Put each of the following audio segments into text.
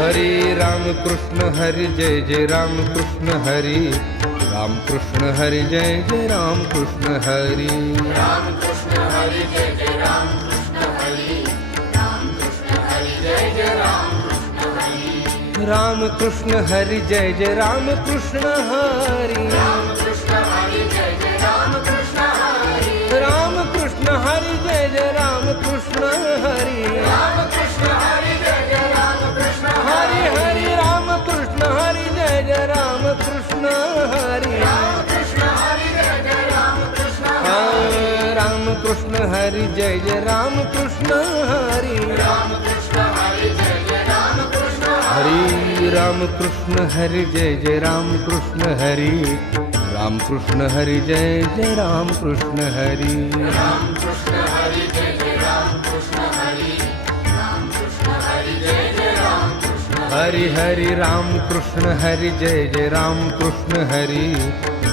Hari Ramakrishna Hari Jai Jai Ramakrishna Hari Ramakrishna Hari Jai Jai Ramakrishna Hari Ramakrishna Hari Jai Jai Ramakrishna Hari Ramakrishna Hari Jai Jai Ramakrishna Hari Ramakrishna Hari Jai Jai Jai Jai Ramakrishna Krishna Hari Jai Jai Ram Krishna Hari. Hari Ram Krishna Hari Jai Jai Ram Krishna Hari. Ram Krishna Hari Jai Jai Ram Krishna Hari. Hari Hari Ram Krishna Hari Jai Jai Ram Krishna Hari Ram Krishna Hari Jai Jai Ram Krishna Hari.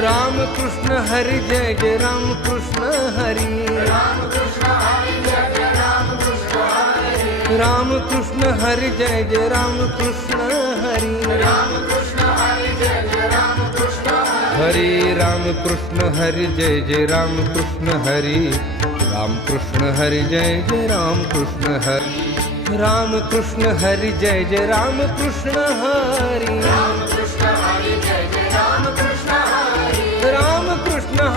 Ram Krishna Hari Jai Jai Ram Krishna Hari. Ram Krishna Hari Jai Jai Ram Krishna Hari. Hari Jai Jai Ram Krishna Hari Krishna Jai Jai Ram Krishna Hare. Ram Krishna Hari Jai Jai Ram Krishna Hari. Ram Krishna Hari Jai Jai Ram Krishna Hari Ram Krishna Hari Jai Jai Ram Krishna Hari.